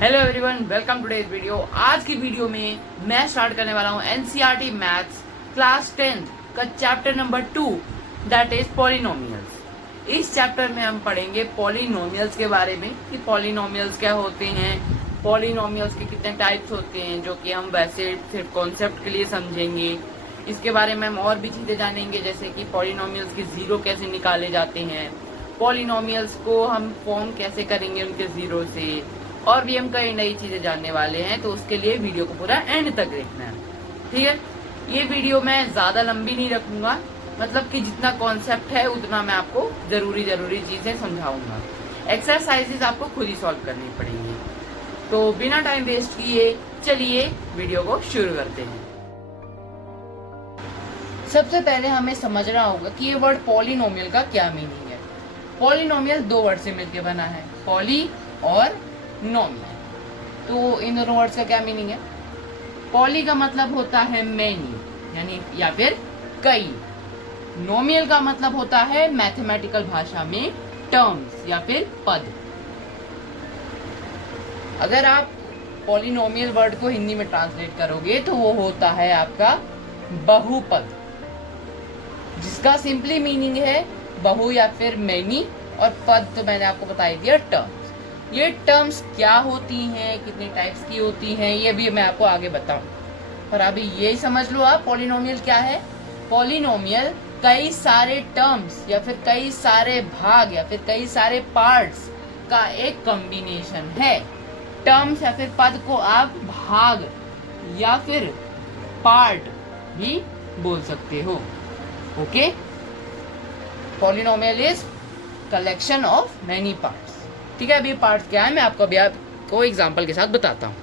Hello everyone, welcome today's video. आज की video में मैं स्टार्ट करने वाला हूँ एनसीईआरटी मैथ्स क्लास 10 का chapter number 2 that is polynomials. इस चैप्टर में हम पढ़ेंगे पॉलिनोमियल्स के बारे में कि पॉलिनोमियल्स क्या होते हैं, पॉलिनोमियल्स के कितने टाइप्स होते हैं, जो कि हम वैसे सिर्फ कॉन्सेप्ट के लिए समझेंगे। इसके बारे में हम और भी चीजें जानेंगे, जैसे कि पॉलिनोमियल्स के जीरो कैसे निकाले जाते हैं, पॉलिनोमियल्स को हम फॉर्म कैसे करेंगे उनके जीरो से, और भी हम कई नई चीजें जानने वाले हैं। तो उसके लिए वीडियो को पूरा एंड तक देखना है, ठीक है। ये वीडियो मैं ज्यादा लंबी नहीं रखूंगा, मतलब कि जितना कॉन्सेप्ट है उतना मैं आपको जरूरी चीजें समझाऊंगा। एक्सरसाइजेस आपको खुद ही सॉल्व करनी पड़ेंगी। तो बिना टाइम वेस्ट किए चलिए वीडियो को शुरू करते हैं। सबसे पहले हमें समझना होगा कि ये वर्ड पॉलिनोमियल का क्या मीनिंग है। पॉलिनोमियल दो वर्ड से मिलकर बना है, पॉली और नोमियल। तो इन दोनों वर्ड्स का क्या मीनिंग है? पॉली का मतलब होता है मैनी, यानी या फिर कई। नोमियल का मतलब होता है मैथमेटिकल भाषा में टर्म्स या फिर पद। अगर आप पॉलिनोमियल वर्ड को हिंदी में ट्रांसलेट करोगे तो वो होता है आपका बहुपद, जिसका सिंपली मीनिंग है बहु या फिर मैनी, और पद तो मैंने आपको बता दिया टर्म। ये टर्म्स क्या होती हैं, कितने टाइप्स की होती हैं, ये भी मैं आपको आगे बताऊं। पर अभी यही समझ लो आप पॉलिनोमियल क्या है। पॉलिनोमियल कई सारे टर्म्स या फिर कई सारे भाग या फिर कई सारे पार्ट्स का एक कॉम्बिनेशन है। टर्म्स या फिर पद को आप भाग या फिर पार्ट भी बोल सकते हो। Okay, polynomial is collection of many parts. ठीक है, अभी पार्ट क्या है मैं आपको अभी आपको एग्जांपल के साथ बताता हूँ।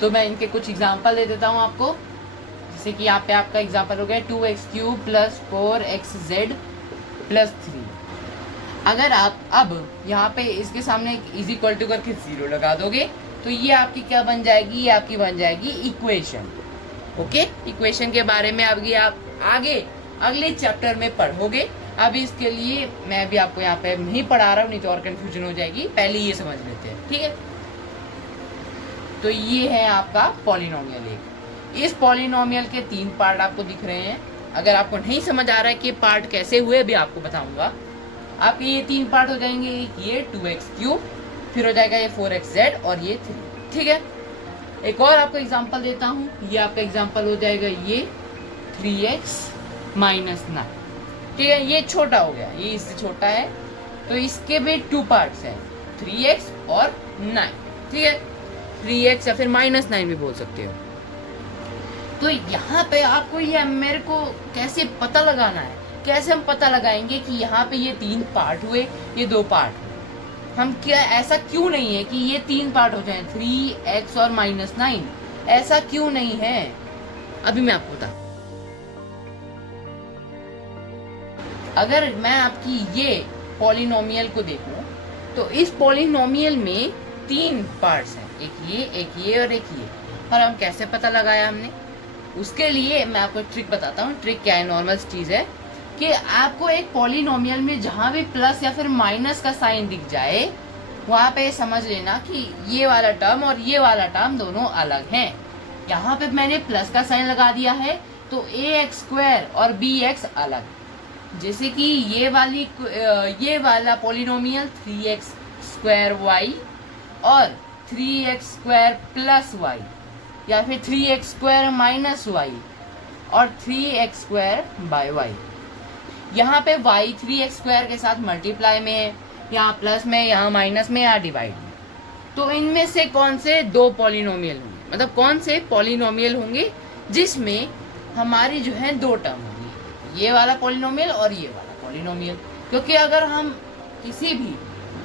तो मैं इनके कुछ एग्जांपल दे देता हूँ आपको। जैसे कि यहाँ पे आपका एग्जांपल हो गया 2x³ + 4xz + 3। अगर आप अब यहाँ पे इसके सामने इज इक्वल टू करके 0 लगा दोगे तो ये आपकी क्या बन जाएगी? ये आपकी बन जाएगी इक्वेशन। ओके, इक्वेशन के बारे में अभी आप आगे अगले चैप्टर में पढ़ोगे। अब इसके लिए मैं भी आपको यहाँ पे नहीं पढ़ा रहा हूँ, नहीं तो और कंफ्यूजन हो जाएगी। पहले ये समझ लेते हैं, ठीक है। तो ये है आपका पॉलिनोमियल एक। इस पॉलिनोमियल के 3 पार्ट आपको दिख रहे हैं। अगर आपको नहीं समझ आ रहा है कि पार्ट कैसे हुए भी आपको बताऊंगा। आपके ये 3 पार्ट हो जाएंगे, ये 2x³, फिर हो जाएगा ये 4xz और ये 3, ठीक है। एक और आपको एग्जाम्पल देता हूँ। ये आपका एग्जाम्पल हो जाएगा ये 3x - 9, ठीक है। ये छोटा हो गया, ये इससे छोटा है, तो इसके भी 2 पार्ट्स हैं, 3x और 9, ठीक है। 3x या फिर -9 भी बोल सकते हो। तो यहाँ पे आपको ये मेरे को कैसे पता लगाना है, कैसे हम पता लगाएंगे कि यहाँ पे ये 3 पार्ट हुए, ये 2 पार्ट हुए। हम क्या, ऐसा क्यों नहीं है कि ये 3 पार्ट हो जाए, 3x और -9, ऐसा क्यों नहीं है? अभी मैं आपको बता। अगर मैं आपकी ये पॉलिनोमियल को देखूं तो इस पॉलिनोमियल में 3 पार्ट्स हैं, एक ये और एक ये। और हम कैसे पता लगाया हमने, उसके लिए मैं आपको ट्रिक बताता हूँ। ट्रिक क्या है? नॉर्मल चीज़ है कि आपको एक पॉलिनोमियल में जहाँ भी प्लस या फिर माइनस का साइन दिख जाए वहाँ पे समझ लेना कि ये वाला टर्म और ये वाला टर्म दोनों अलग हैं। यहाँ पे मैंने प्लस का साइन लगा दिया है तो ax² और bx अलग। जैसे कि ये वाला पॉलिनोमियल 3x² और 3x² + y, या फिर 3x² - y और 3x² y। यहाँ पे y 3x² के साथ मल्टीप्लाई में है, यहाँ प्लस में, यहाँ माइनस में, यहाँ डिवाइड में। तो इनमें से कौन से 2 पॉलिनोमियल होंगे, मतलब कौन से पॉलिनोमियल होंगे जिसमें हमारी जो है 2 टर्म होंगी, ये वाला पॉलिनोमियल और ये वाला पॉलिनोमियल। क्योंकि अगर हम किसी भी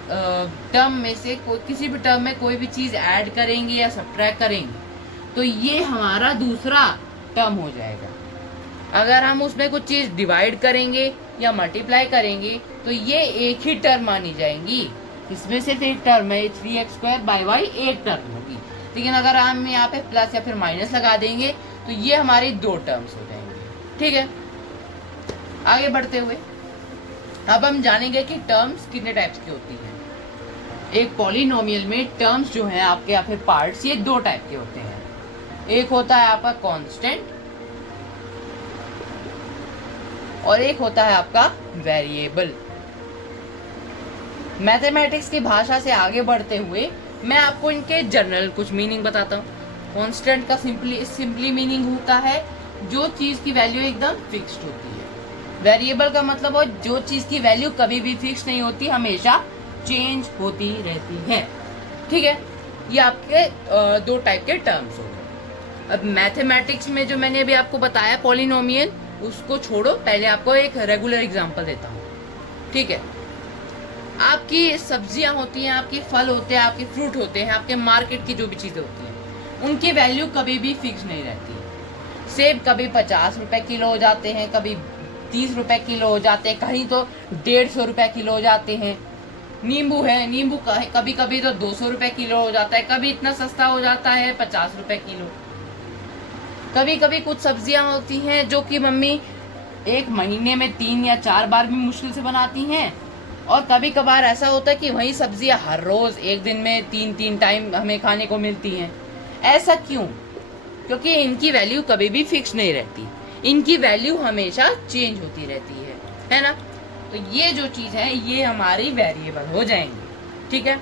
टर्म में से किसी भी टर्म में कोई भी चीज़ ऐड करेंगे या सब्ट्रैक्ट करेंगे तो ये हमारा दूसरा टर्म हो जाएगा। अगर हम उसमें कुछ चीज़ डिवाइड करेंगे या मल्टीप्लाई करेंगे तो ये एक ही टर्म मानी जाएंगी। इसमें सिर्फ एक टर्म है, 3x² / y एक टर्म होगी। लेकिन अगर हम यहाँ पे प्लस या फिर माइनस लगा देंगे तो ये हमारी 2 टर्म्स हो जाएंगे, ठीक है। आगे बढ़ते हुए अब हम जानेंगे कि टर्म्स कितने टाइप्स की होती हैं। एक पॉलिनोमियल में टर्म्स जो हैं आपके या फिर पार्ट्स, ये दो टाइप के होते हैं। एक होता है आपका कांस्टेंट और एक होता है आपका वेरिएबल। मैथमेटिक्स की भाषा से आगे बढ़ते हुए मैं आपको इनके जनरल कुछ मीनिंग बताता हूँ। कांस्टेंट का सिंपली मीनिंग होता है जो चीज़ की वैल्यू एकदम फिक्स्ड होती है। वेरिएबल का मतलब हो जो चीज़ की वैल्यू कभी भी फिक्स नहीं होती, हमेशा चेंज होती रहती है। ठीक है, ये आपके दो टाइप के टर्म्स हो गए। अब मैथमेटिक्स में जो मैंने अभी आपको बताया पॉलिनोमियल, उसको छोड़ो, पहले आपको एक रेगुलर एग्जांपल देता हूँ। ठीक है, आपकी सब्जियां होती हैं, आपके फल होते हैं, आपके फ्रूट होते हैं, आपके मार्केट की जो भी चीज़ें होती हैं, उनकी वैल्यू कभी भी फिक्स नहीं रहती। सेब कभी 50 रुपए किलो हो जाते हैं, कभी 30 रुपए किलो हो जाते हैं, कहीं तो 150 रुपए किलो हो जाते हैं। नींबू है, नींबू कभी कभी तो 200 रुपए किलो हो जाता है, कभी इतना सस्ता हो जाता है 50 रुपए किलो। कभी कभी कुछ सब्जियां होती हैं जो कि मम्मी एक महीने में 3 या 4 बार भी मुश्किल से बनाती हैं, और कभी कभार ऐसा होता है कि वही सब्जियां हर रोज एक दिन में 3 टाइम हमें खाने को मिलती हैं। ऐसा क्यों? क्योंकि इनकी वैल्यू कभी भी फिक्स नहीं रहती, इनकी वैल्यू हमेशा चेंज होती रहती है ना। तो ये जो चीज़ है ये हमारी वेरिएबल हो जाएंगी। ठीक है,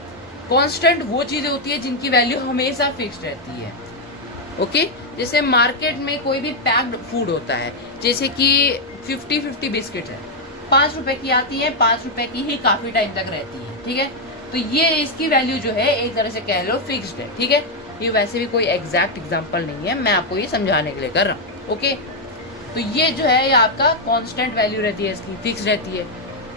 कांस्टेंट वो चीज़ें होती है जिनकी वैल्यू हमेशा फिक्स रहती है। ओके, जैसे मार्केट में कोई भी पैक्ड फूड होता है, जैसे कि 50-50 बिस्किट है, 5 रुपए की आती है, 5 रुपए की ही काफ़ी टाइम तक रहती है। ठीक है, तो ये इसकी वैल्यू जो है एक तरह से कह लो फिक्स्ड है। ठीक है, ये वैसे भी कोई एग्जैक्ट एग्जांपल नहीं है, मैं आपको ये समझाने के लिए कर रहा हूँ। ओके, तो ये जो है ये आपका कांस्टेंट वैल्यू रहती है, इसकी फिक्स रहती है।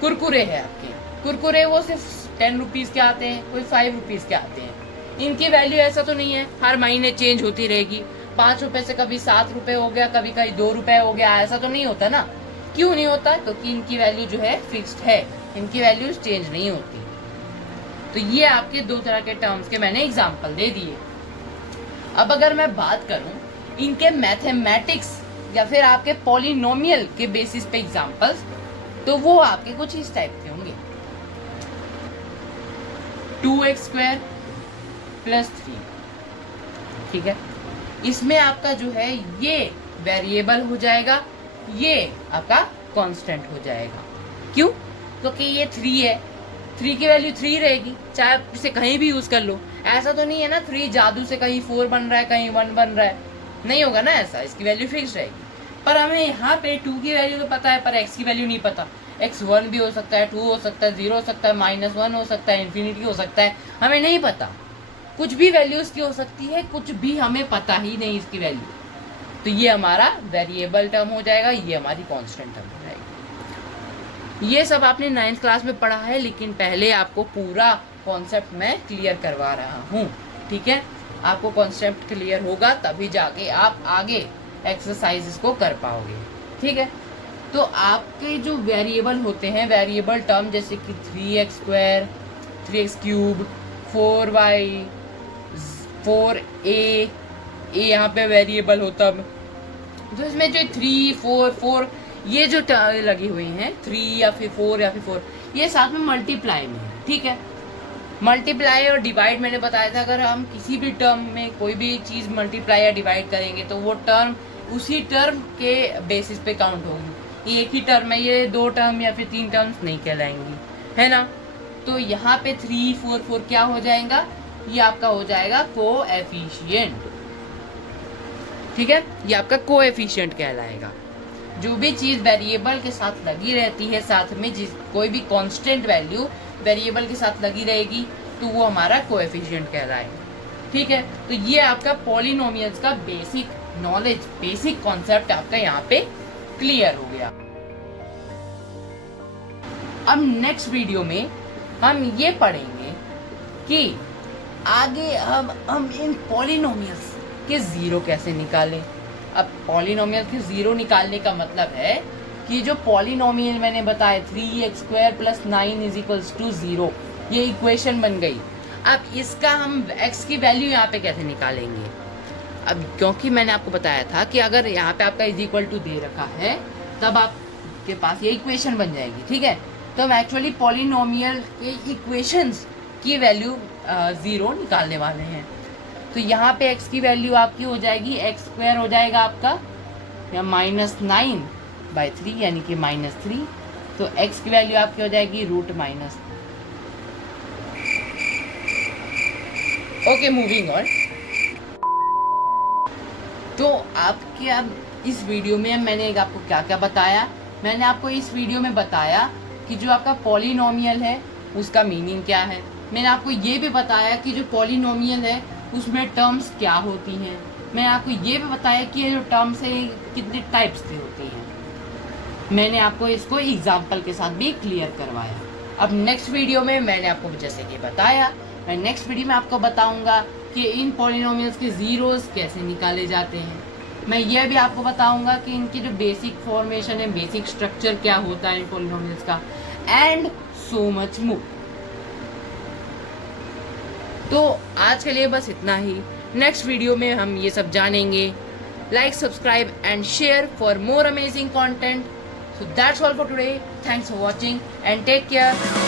कुरकुरे है आपके, कुरकुरे वो सिर्फ 10 रुपीज़ के आते हैं, कोई 5 रुपीज़ के आते हैं। इनकी वैल्यू ऐसा तो नहीं है हर महीने चेंज होती रहेगी, 5 रुपए से कभी 7 रुपए हो गया, कभी कभी 2 रुपए हो गया, ऐसा तो नहीं होता ना। क्यों नहीं होता? क्योंकि इनकी वैल्यू जो है फिक्स्ड है, इनकी वैल्यूज चेंज नहीं होती। तो ये आपके दो तरह के टर्म्स के मैंने एग्जाम्पल दे दिए। अब अगर मैं बात करूं इनके मैथमेटिक्स या फिर आपके पॉलिनोमियल के बेसिस पे एग्जाम्पल्स, तो वो आपके कुछ इस टाइप के होंगे। 2x² + 3। ठीक है, इसमें आपका जो है ये वेरिएबल हो जाएगा, ये आपका कांस्टेंट हो जाएगा। क्यों? क्योंकि ये 3 है, 3 की वैल्यू 3 रहेगी, चाहे आप इसे कहीं भी यूज कर लो। ऐसा तो नहीं है ना 3 जादू से कहीं 4 बन रहा है, कहीं 1 बन रहा है, नहीं होगा ना ऐसा, इसकी वैल्यू फिक्स रहेगी। पर हमें यहाँ पे 2 की वैल्यू तो पता है, पर x की वैल्यू नहीं पता। x 1 भी हो सकता है, 2 हो सकता है, 0 हो सकता है, -1 हो सकता है, इन्फिनिटी हो सकता है, हमें नहीं पता। कुछ भी वैल्यू इसकी हो सकती है, कुछ भी हमें पता ही नहीं इसकी वैल्यू। तो ये हमारा वेरिएबल टर्म हो जाएगा, ये हमारी कांस्टेंट टर्म हो जाएगी। ये सब आपने 9th क्लास में पढ़ा है, लेकिन पहले आपको पूरा कॉन्सेप्ट मैं क्लियर करवा रहा हूँ। ठीक है, आपको कॉन्सेप्ट क्लियर होगा तभी जाके आप आगे एक्सरसाइजेस को कर पाओगे। ठीक है, तो आपके जो वेरिएबल होते हैं, वेरिएबल टर्म जैसे कि 3x², 3x³, 4y, 4a, ए यहाँ पे वेरिएबल होता है। तो इसमें जो 3, 4, 4 ये जो लगी हुई हैं, 3 या फिर 4 या फिर 4, ये साथ में मल्टीप्लाई में है। ठीक है, मल्टीप्लाई और डिवाइड मैंने बताया था, अगर हम किसी भी टर्म में कोई भी चीज़ मल्टीप्लाई या डिवाइड करेंगे तो वो टर्म उसी टर्म के बेसिस पे काउंट होगी। एक ही टर्म है, ये 2 टर्म या फिर 3 टर्म्स नहीं कहलाएंगी, है ना। तो यहाँ पे 3, 4, 4 क्या हो जाएगा? ये आपका हो जाएगा कोएफिशिएंट। ठीक है, ये आपका कोएफिशिएंट कहलाएगा। जो भी चीज़ वेरिएबल के साथ लगी रहती है, साथ में जिस कोई भी कांस्टेंट वैल्यू वेरिएबल के साथ लगी रहेगी, तो वो हमारा कोएफिशिएंट कहलाएगा। ठीक है, तो ये आपका पॉलिनोमियल्स का बेसिक नॉलेज, बेसिक कॉन्सेप्ट आपका यहाँ पे क्लियर हो गया। अब नेक्स्ट वीडियो में हम ये पढ़ेंगे कि आगे हम इन पॉलिनोमियल्स के जीरो कैसे निकालें। अब पॉलिनोमियल के जीरो निकालने का मतलब है कि जो पॉलिनोमियल मैंने बताया 3x² + 9 = 0, ये इक्वेशन बन गई। अब इसका हम x की वैल्यू यहाँ पे कैसे निकालेंगे? अब क्योंकि मैंने आपको बताया था कि अगर यहाँ पे आपका = दे रखा है, तब आपके पास ये इक्वेशन बन जाएगी। ठीक है, तो हम एक्चुअली पॉलिनोमियल के इक्वेशंस की वैल्यू 0 निकालने वाले हैं। तो यहाँ पे x की वैल्यू आपकी हो जाएगी x² हो जाएगा आपका या -9/3 यानी कि -3। तो x की वैल्यू आपकी हो जाएगी √-। Okay, moving on. तो आपके अब इस वीडियो में मैंने आपको क्या क्या बताया। मैंने आपको इस वीडियो में बताया कि जो आपका पॉलिनोमियल है उसका मीनिंग क्या है। मैंने आपको ये भी बताया कि जो पॉलिनोमियल है उसमें टर्म्स क्या होती हैं। मैंने आपको ये भी बताया कि ये जो टर्म्स है कितने टाइप्स की होती हैं। मैंने आपको इसको एग्जाम्पल के साथ भी क्लियर करवाया। अब नेक्स्ट वीडियो में मैंने आपको जैसे कि बताया, मैं नेक्स्ट वीडियो में आपको बताऊंगा कि इन पॉलिनोमियल्स के ज़ीरोज़ कैसे निकाले जाते हैं। मैं यह भी आपको बताऊंगा कि इनकी जो बेसिक फॉर्मेशन है, बेसिक स्ट्रक्चर क्या होता है इन पॉलिनोमियल्स का, एंड सो मच मोर। तो आज के लिए बस इतना ही। नेक्स्ट वीडियो में हम ये सब जानेंगे। Like, subscribe and share for more amazing content. So that's all for today. Thanks for watching and take care.